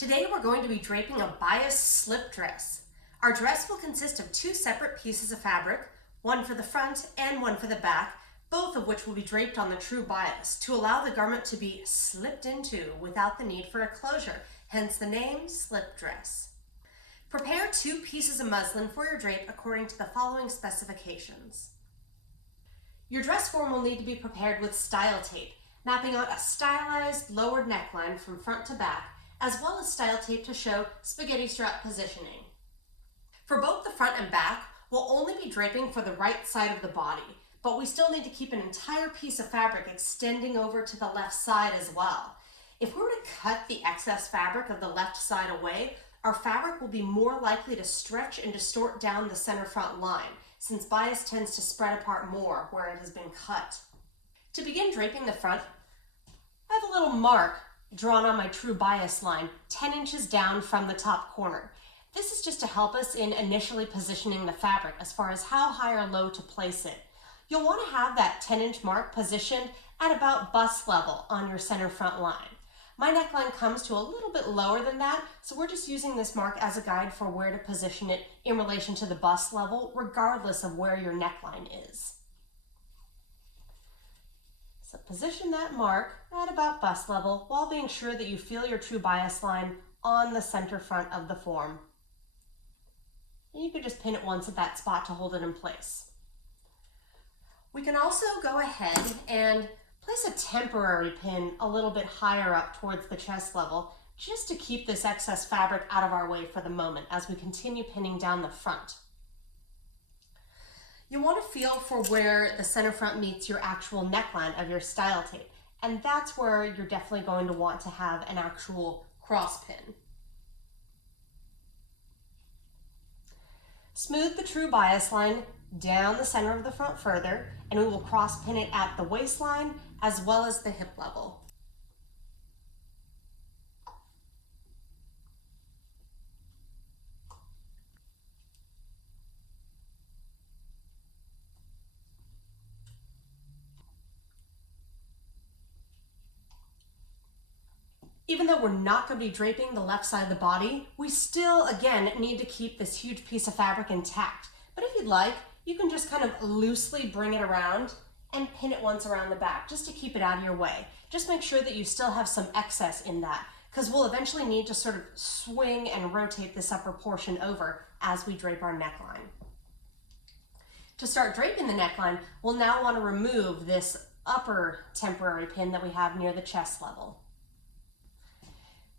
Today we're going to be draping a bias slip dress. Our dress will consist of two separate pieces of fabric, one for the front and one for the back, both of which will be draped on the true bias to allow the garment to be slipped into without the need for a closure, hence the name slip dress. Prepare two pieces of muslin for your drape according to the following specifications. Your dress form will need to be prepared with style tape, mapping out a stylized lowered neckline from front to back, as well as style tape to show spaghetti strap positioning. For both the front and back, we'll only be draping for the right side of the body, but we still need to keep an entire piece of fabric extending over to the left side as well. If we were to cut the excess fabric of the left side away, our fabric will be more likely to stretch and distort down the center front line, since bias tends to spread apart more where it has been cut. To begin draping the front, I have a little mark drawn on my true bias line 10 inches down from the top corner. This is just to help us in initially positioning the fabric as far as how high or low to place it. You'll want to have that 10-inch mark positioned at about bust level on your center front line. My neckline comes to a little bit lower than that, so we're just using this mark as a guide for where to position it in relation to the bust level, regardless of where your neckline is. So position that mark at about bust level while being sure that you feel your true bias line on the center front of the form. And you could just pin it once at that spot to hold it in place. We can also go ahead and place a temporary pin a little bit higher up towards the chest level, just to keep this excess fabric out of our way for the moment as we continue pinning down the front. You want to feel for where the center front meets your actual neckline of your style tape, and that's where you're definitely going to want to have an actual cross pin. Smooth the true bias line down the center of the front further, and we will cross pin it at the waistline as well as the hip level. Even though we're not going to be draping the left side of the body, we still, again, need to keep this huge piece of fabric intact. But if you'd like, you can just kind of loosely bring it around and pin it once around the back, just to keep it out of your way. Just make sure that you still have some excess in that, because we'll eventually need to sort of swing and rotate this upper portion over as we drape our neckline. To start draping the neckline, we'll now want to remove this upper temporary pin that we have near the chest level.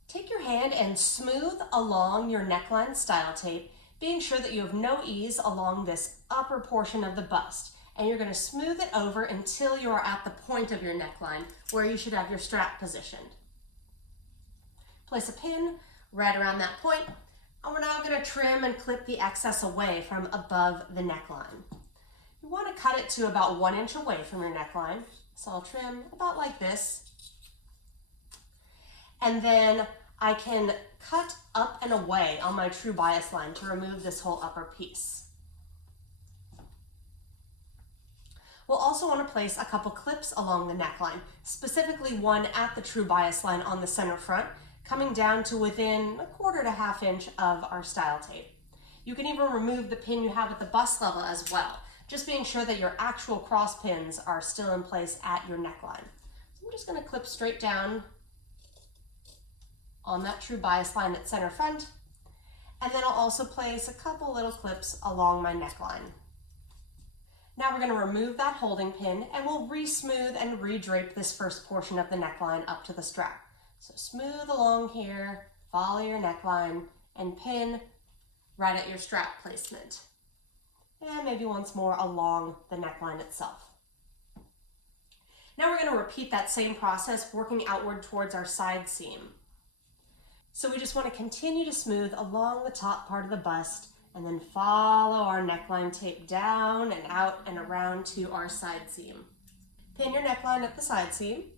Take your hand and smooth along your neckline style tape, being sure that you have no ease along this upper portion of the bust. And you're going to smooth it over until you are at the point of your neckline where you should have your strap positioned. Place a pin right around that point, and we're now going to trim and clip the excess away from above the neckline. You want to cut it to about 1 inch away from your neckline. So I'll trim about like this. And then I can cut up and away on my true bias line to remove this whole upper piece. We'll also want to place a couple clips along the neckline, specifically one at the true bias line on the center front, coming down to within 1/4 to 1/2 inch of our style tape. You can even remove the pin you have at the bust level as well, just being sure that your actual cross pins are still in place at your neckline. So I'm just going to clip straight down on that true bias line at center front, and then I'll also place a couple little clips along my neckline. Now we're going to remove that holding pin, and we'll re-smooth and re-drape this first portion of the neckline up to the strap. So smooth along here, follow your neckline, and pin right at your strap placement. And maybe once more along the neckline itself. Now we're going to repeat that same process, working outward towards our side seam. So we just want to continue to smooth along the top part of the bust, and then follow our neckline tape down and out and around to our side seam. Pin your neckline at the side seam,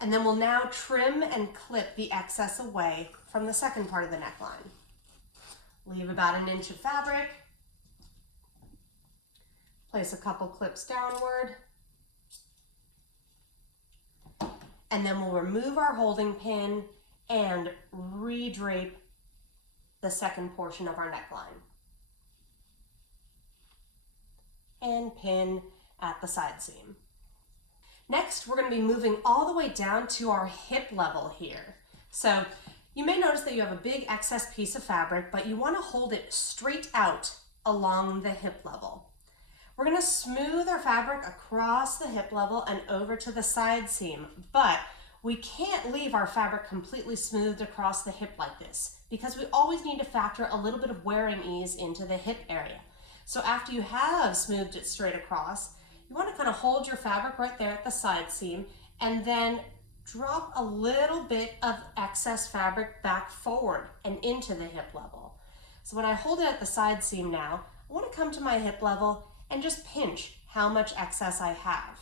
and then we'll now trim and clip the excess away from the second part of the neckline. Leave about 1 inch of fabric, place a couple clips downward, and then we'll remove our holding pin and redrape the second portion of our neckline. And pin at the side seam. Next, we're going to be moving all the way down to our hip level here. So you may notice that you have a big excess piece of fabric, but you want to hold it straight out along the hip level. We're going to smooth our fabric across the hip level and over to the side seam, but we can't leave our fabric completely smoothed across the hip like this because we always need to factor a little bit of wearing ease into the hip area. So after you have smoothed it straight across, you want to kind of hold your fabric right there at the side seam and then drop a little bit of excess fabric back forward and into the hip level. So when I hold it at the side seam now, I want to come to my hip level and just pinch how much excess I have.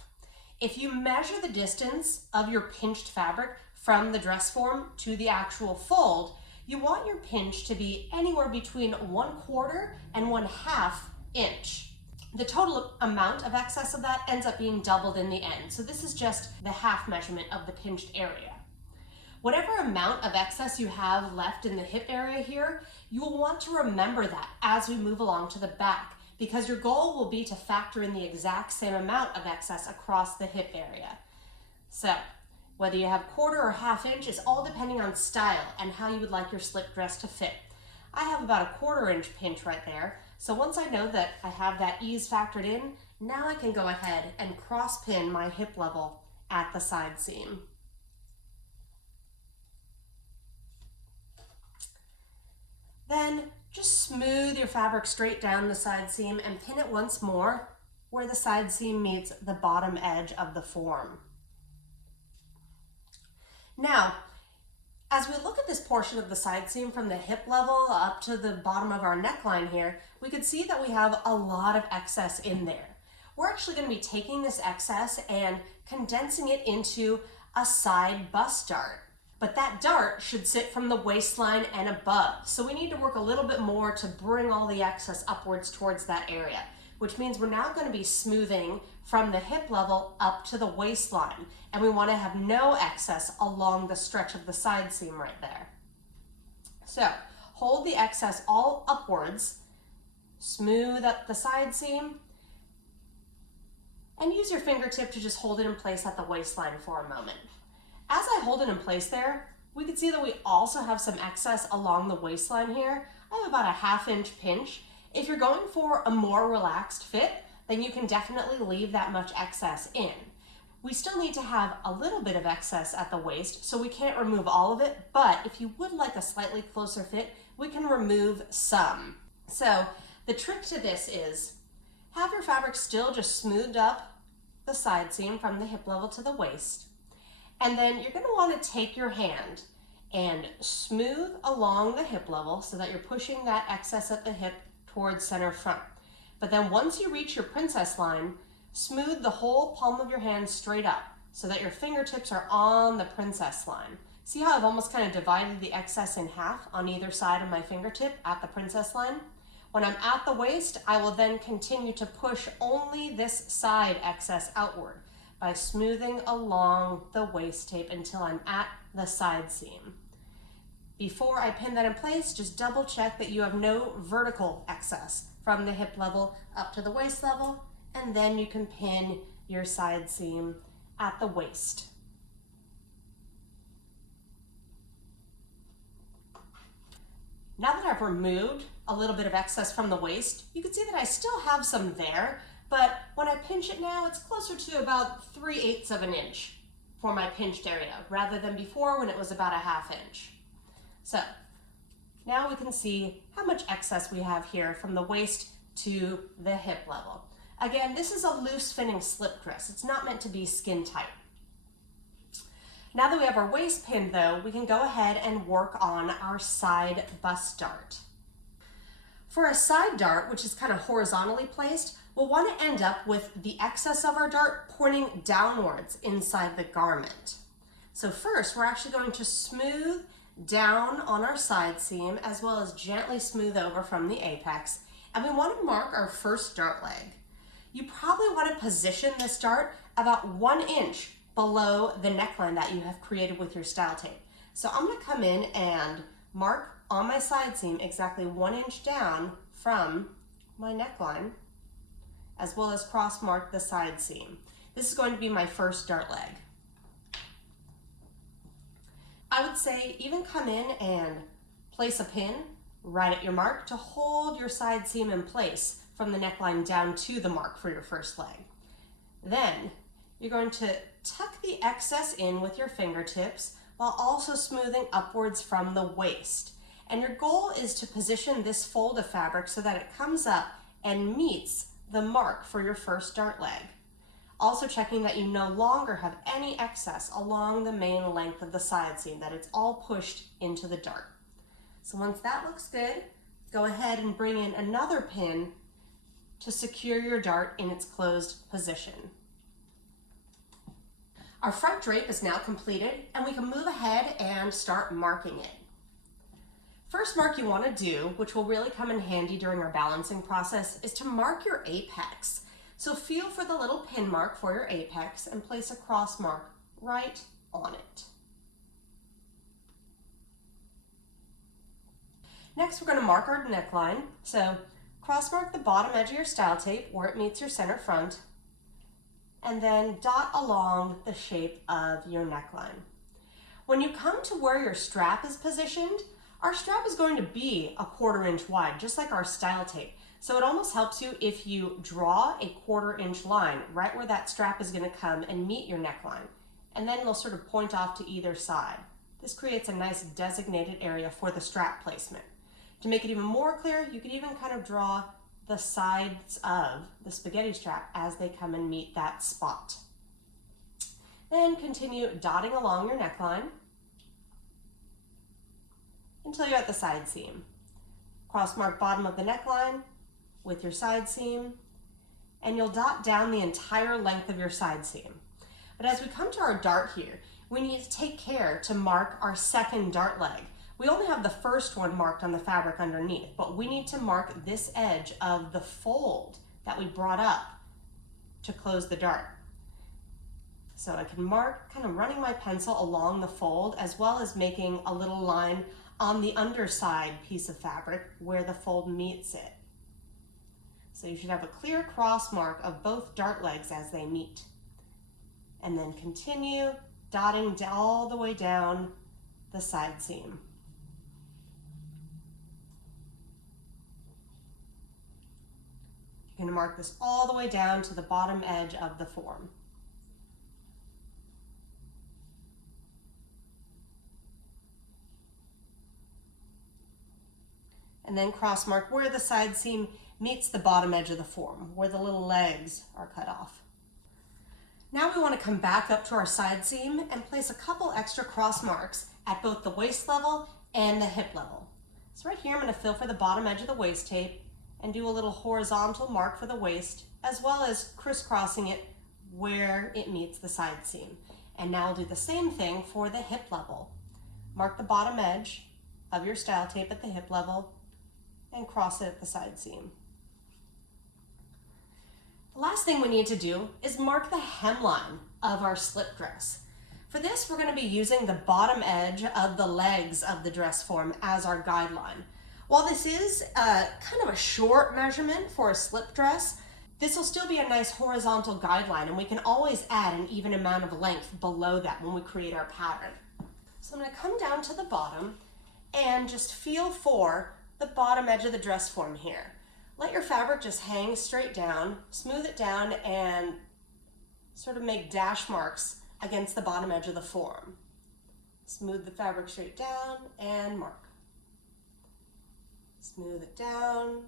If you measure the distance of your pinched fabric from the dress form to the actual fold, you want your pinch to be anywhere between 1/4 and 1/2 inch. The total amount of excess of that ends up being doubled in the end. So this is just the half measurement of the pinched area. Whatever amount of excess you have left in the hip area here, you will want to remember that as we move along to the back, because your goal will be to factor in the exact same amount of excess across the hip area. So whether you have 1/4 or 1/2 inch is all depending on style and how you would like your slip dress to fit. I have about a 1/4 inch pinch right there. So once I know that I have that ease factored in, now I can go ahead and cross pin my hip level at the side seam. Then just smooth your fabric straight down the side seam and pin it once more where the side seam meets the bottom edge of the form. Now, as we look at this portion of the side seam from the hip level up to the bottom of our neckline here, we could see that we have a lot of excess in there. We're actually going to be taking this excess and condensing it into a side bust dart. But that dart should sit from the waistline and above. So we need to work a little bit more to bring all the excess upwards towards that area, which means we're now going to be smoothing from the hip level up to the waistline. And we want to have no excess along the stretch of the side seam right there. So hold the excess all upwards, smooth up the side seam, and use your fingertip to just hold it in place at the waistline for a moment. As I hold it in place there, we can see that we also have some excess along the waistline here. I have about a 1/2 inch pinch. If you're going for a more relaxed fit, then you can definitely leave that much excess in. We still need to have a little bit of excess at the waist, so we can't remove all of it, but if you would like a slightly closer fit, we can remove some. So the trick to this is have your fabric still just smoothed up the side seam from the hip level to the waist. And then you're going to want to take your hand and smooth along the hip level so that you're pushing that excess at the hip towards center front. But then once you reach your princess line, smooth the whole palm of your hand straight up so that your fingertips are on the princess line. See how I've almost kind of divided the excess in half on either side of my fingertip at the princess line? When I'm at the waist, I will then continue to push only this side excess outward by smoothing along the waist tape until I'm at the side seam. Before I pin that in place, just double check that you have no vertical excess from the hip level up to the waist level, and then you can pin your side seam at the waist. Now that I've removed a little bit of excess from the waist, you can see that I still have some there, but when I pinch it now, it's closer to about 3/8 of an inch for my pinched area, rather than before when it was about a 1/2 inch. So now we can see how much excess we have here from the waist to the hip level. Again, this is a loose fitting slip dress. It's not meant to be skin tight. Now that we have our waist pinned though, we can go ahead and work on our side bust dart. For a side dart, which is kind of horizontally placed, we'll want to end up with the excess of our dart pointing downwards inside the garment. So first, we're actually going to smooth down on our side seam as well as gently smooth over from the apex. And we want to mark our first dart leg. You probably want to position this dart about 1 inch below the neckline that you have created with your style tape. So I'm going to come in and mark on my side seam exactly 1 inch down from my neckline, as well as cross mark the side seam. This is going to be my first dart leg. I would say even come in and place a pin right at your mark to hold your side seam in place from the neckline down to the mark for your first leg. Then you're going to tuck the excess in with your fingertips while also smoothing upwards from the waist. And your goal is to position this fold of fabric so that it comes up and meets the mark for your first dart leg. Also checking that you no longer have any excess along the main length of the side seam, that it's all pushed into the dart. So once that looks good, go ahead and bring in another pin to secure your dart in its closed position. Our front drape is now completed, and we can move ahead and start marking it. First mark you want to do, which will really come in handy during our balancing process, is to mark your apex. So feel for the little pin mark for your apex and place a cross mark right on it. Next, we're going to mark our neckline. So cross mark the bottom edge of your style tape where it meets your center front, and then dot along the shape of your neckline. When you come to where your strap is positioned, our strap is going to be a 1/4 inch wide, just like our style tape. So it almost helps you if you draw a 1/4 inch line right where that strap is going to come and meet your neckline. And then it'll sort of point off to either side. This creates a nice designated area for the strap placement. To make it even more clear, you could even kind of draw the sides of the spaghetti strap as they come and meet that spot. Then continue dotting along your neckline until you're at the side seam. Cross mark bottom of the neckline with your side seam, and you'll dot down the entire length of your side seam. But as we come to our dart here, we need to take care to mark our second dart leg. We only have the first one marked on the fabric underneath, but we need to mark this edge of the fold that we brought up to close the dart. So I can mark, kind of running my pencil along the fold, as well as making a little line on the underside piece of fabric where the fold meets it. So you should have a clear cross mark of both dart legs as they meet. And then continue dotting all the way down the side seam. You're going to mark this all the way down to the bottom edge of the form. And then cross mark where the side seam meets the bottom edge of the form, where the little legs are cut off. Now we want to come back up to our side seam and place a couple extra cross marks at both the waist level and the hip level. So right here I'm going to fill for the bottom edge of the waist tape and do a little horizontal mark for the waist, as well as crisscrossing it where it meets the side seam. And now I'll do the same thing for the hip level. Mark the bottom edge of your style tape at the hip level and cross it at the side seam. The last thing we need to do is mark the hemline of our slip dress. For this, we're going to be using the bottom edge of the legs of the dress form as our guideline. While this is kind of a short measurement for a slip dress, this will still be a nice horizontal guideline, and we can always add an even amount of length below that when we create our pattern. So I'm going to come down to the bottom and just feel for the bottom edge of the dress form here. Let your fabric just hang straight down, smooth it down, and sort of make dash marks against the bottom edge of the form. Smooth the fabric straight down and mark. Smooth it down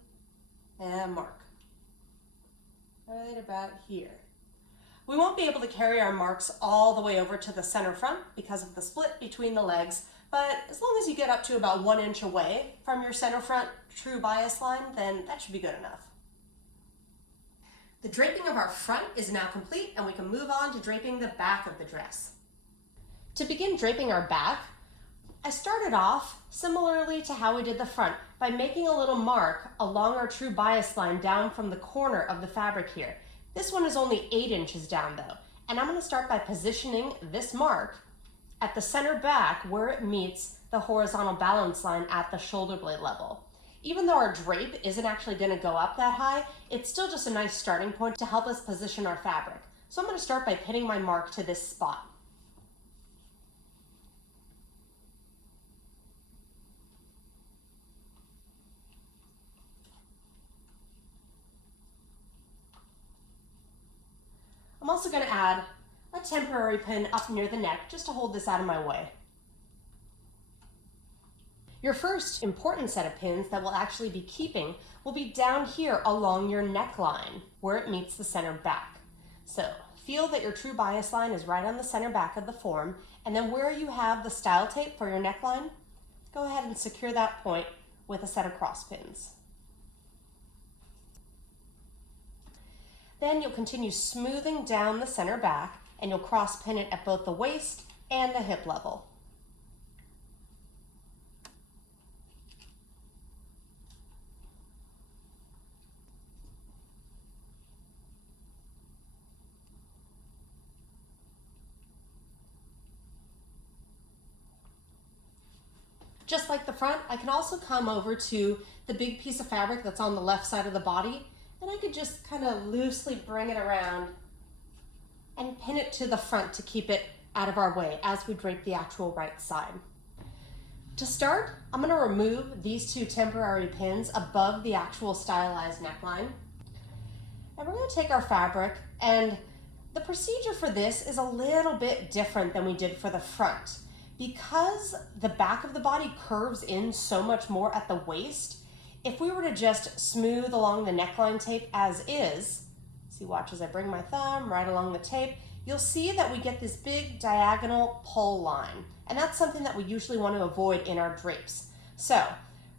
and mark. Right about here. We won't be able to carry our marks all the way over to the center front because of the split between the legs, but as long as you get up to about 1 inch away from your center front true bias line, then that should be good enough. The draping of our front is now complete, and we can move on to draping the back of the dress. To begin draping our back, I started off similarly to how we did the front by making a little mark along our true bias line down from the corner of the fabric here. This one is only 8 inches down though, and I'm going to start by positioning this mark at the center back where it meets the horizontal balance line at the shoulder blade level. Even though our drape isn't actually going to go up that high, it's still just a nice starting point to help us position our fabric. So I'm going to start by pinning my mark to this spot. I'm also going to add a temporary pin up near the neck just to hold this out of my way. Your first important set of pins that we'll actually be keeping will be down here along your neckline where it meets the center back. So feel that your true bias line is right on the center back of the form, and then where you have the style tape for your neckline, go ahead and secure that point with a set of cross pins. Then you'll continue smoothing down the center back, and you'll cross pin it at both the waist and the hip level. Just like the front, I can also come over to the big piece of fabric that's on the left side of the body, and I could just kind of loosely bring it around and pin it to the front to keep it out of our way as we drape the actual right side. To start, I'm going to remove these two temporary pins above the actual stylized neckline. And we're going to take our fabric, and the procedure for this is a little bit different than we did for the front. Because the back of the body curves in so much more at the waist, if we were to just smooth along the neckline tape as is, see, watch as I bring my thumb right along the tape, you'll see that we get this big diagonal pull line. And that's something that we usually want to avoid in our drapes. So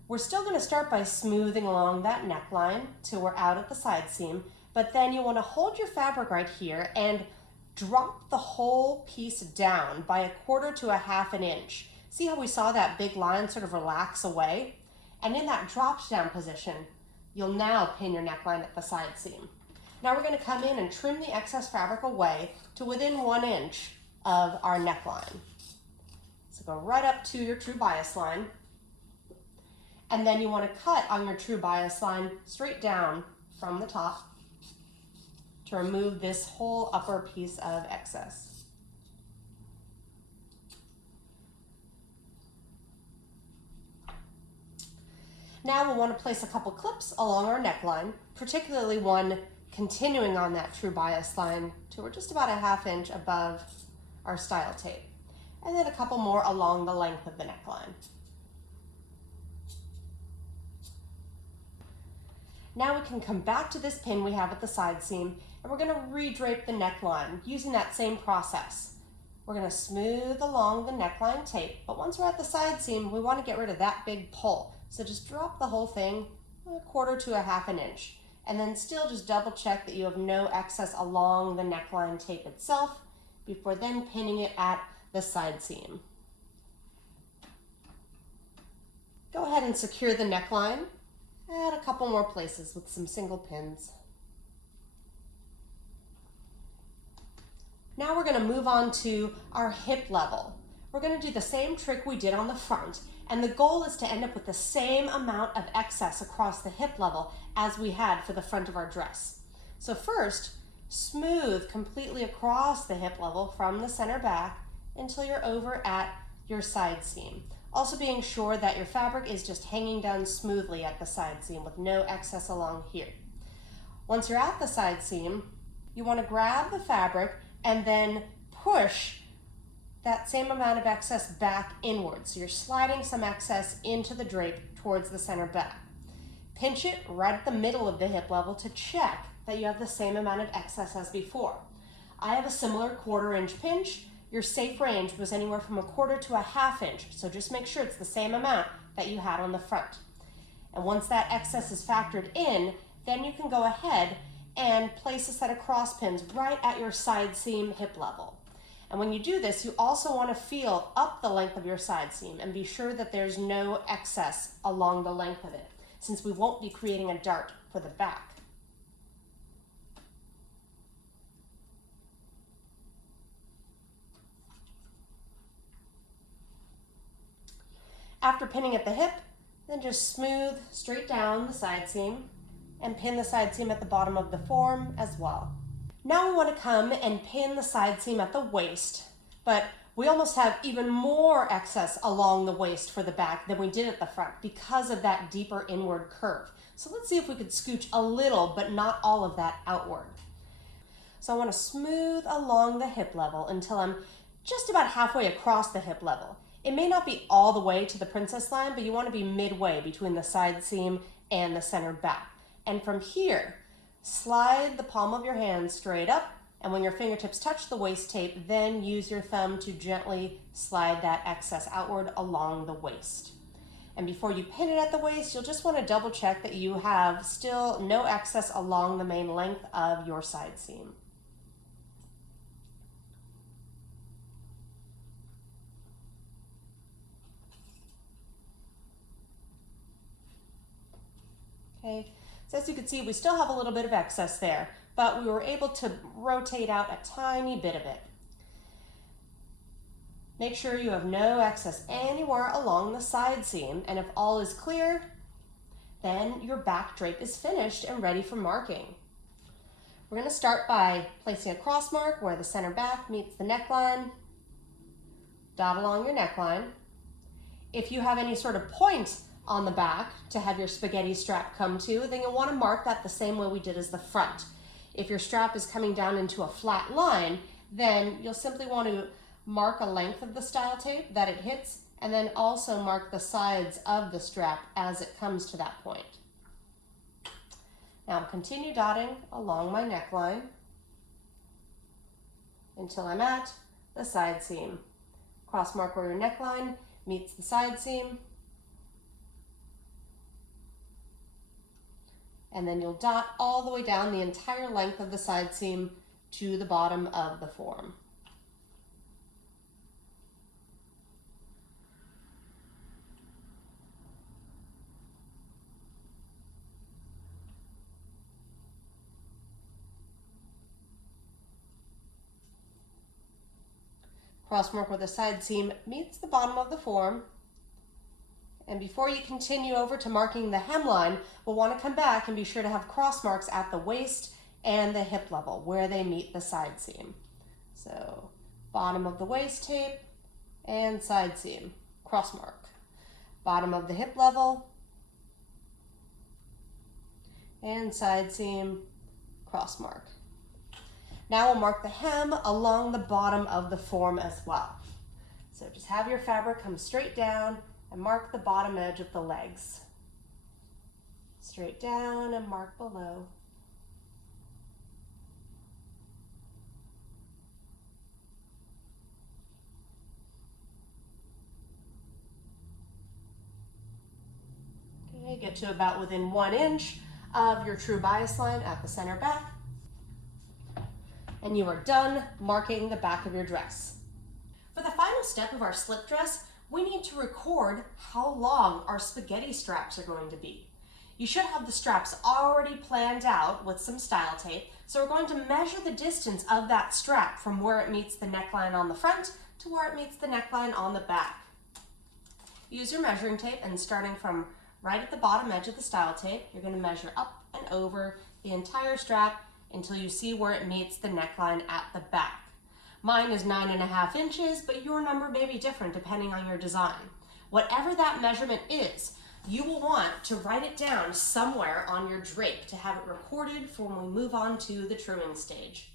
we're still going to start by smoothing along that neckline till we're out at the side seam, but then you want to hold your fabric right here and drop the whole piece down by 1/4 to 1/2 inch. See how we saw that big line sort of relax away? And in that drop down position, you'll now pin your neckline at the side seam. Now we're going to come in and trim the excess fabric away to within 1 inch of our neckline. So go right up to your true bias line. And then you want to cut on your true bias line straight down from the top to remove this whole upper piece of excess. Now we'll want to place a couple clips along our neckline, particularly one continuing on that true bias line till we're just about 1/2 inch above our style tape. And then a couple more along the length of the neckline. Now we can come back to this pin we have at the side seam, and we're going to redrape the neckline using that same process. We're going to smooth along the neckline tape, but once we're at the side seam, we want to get rid of that big pull. So just drop the whole thing 1/4 to 1/2 inch, and then still just double check that you have no excess along the neckline tape itself before then pinning it at the side seam. Go ahead and secure the neckline. Add a couple more places with some single pins. Now we're going to move on to our hip level. We're going to do the same trick we did on the front, and the goal is to end up with the same amount of excess across the hip level as we had for the front of our dress. So first, smooth completely across the hip level from the center back until you're over at your side seam. Also being sure that your fabric is just hanging down smoothly at the side seam with no excess along here. Once you're at the side seam, you want to grab the fabric and then push that same amount of excess back inwards. So you're sliding some excess into the drape towards the center back. Pinch it right at the middle of the hip level to check that you have the same amount of excess as before. I have a similar 1/4 inch pinch. Your safe range was anywhere from 1/4 to 1/2 inch, so just make sure it's the same amount that you had on the front. And once that excess is factored in, then you can go ahead and place a set of cross pins right at your side seam hip level. And when you do this, you also want to feel up the length of your side seam and be sure that there's no excess along the length of it, since we won't be creating a dart for the back. After pinning at the hip, then just smooth straight down the side seam and pin the side seam at the bottom of the form as well. Now we want to come and pin the side seam at the waist, but we almost have even more excess along the waist for the back than we did at the front because of that deeper inward curve. So let's see if we could scooch a little, but not all of that outward. So I want to smooth along the hip level until I'm just about halfway across the hip level. It may not be all the way to the princess line, but you want to be midway between the side seam and the center back. And from here, slide the palm of your hand straight up, and when your fingertips touch the waist tape, then use your thumb to gently slide that excess outward along the waist. And before you pin it at the waist, you'll just want to double check that you have still no excess along the main length of your side seam. Okay, so as you can see, we still have a little bit of excess there, but we were able to rotate out a tiny bit of it. Make sure you have no excess anywhere along the side seam, and if all is clear, then your back drape is finished and ready for marking. We're going to start by placing a cross mark where the center back meets the neckline. Dot along your neckline. If you have any sort of point on the back to have your spaghetti strap come to, then you'll want to mark that the same way we did as the front. If your strap is coming down into a flat line, then you'll simply want to mark a length of the style tape that it hits, and then also mark the sides of the strap as it comes to that point. Now continue dotting along my neckline until I'm at the side seam. Cross mark where your neckline meets the side seam, and then you'll dot all the way down the entire length of the side seam to the bottom of the form. Cross mark where the side seam meets the bottom of the form. And before you continue over to marking the hemline, we'll want to come back and be sure to have cross marks at the waist and the hip level where they meet the side seam. So bottom of the waist tape and side seam, cross mark. Bottom of the hip level and side seam, cross mark. Now we'll mark the hem along the bottom of the form as well. So just have your fabric come straight down and mark the bottom edge of the legs. Straight down and mark below. Okay, get to about within 1 inch of your true bias line at the center back. And you are done marking the back of your dress. For the final step of our slip dress, we need to record how long our spaghetti straps are going to be. You should have the straps already planned out with some style tape, so we're going to measure the distance of that strap from where it meets the neckline on the front to where it meets the neckline on the back. Use your measuring tape, and starting from right at the bottom edge of the style tape, you're going to measure up and over the entire strap until you see where it meets the neckline at the back. Mine is 9.5 inches, but your number may be different depending on your design. Whatever that measurement is, you will want to write it down somewhere on your drape to have it recorded for when we move on to the trimming stage.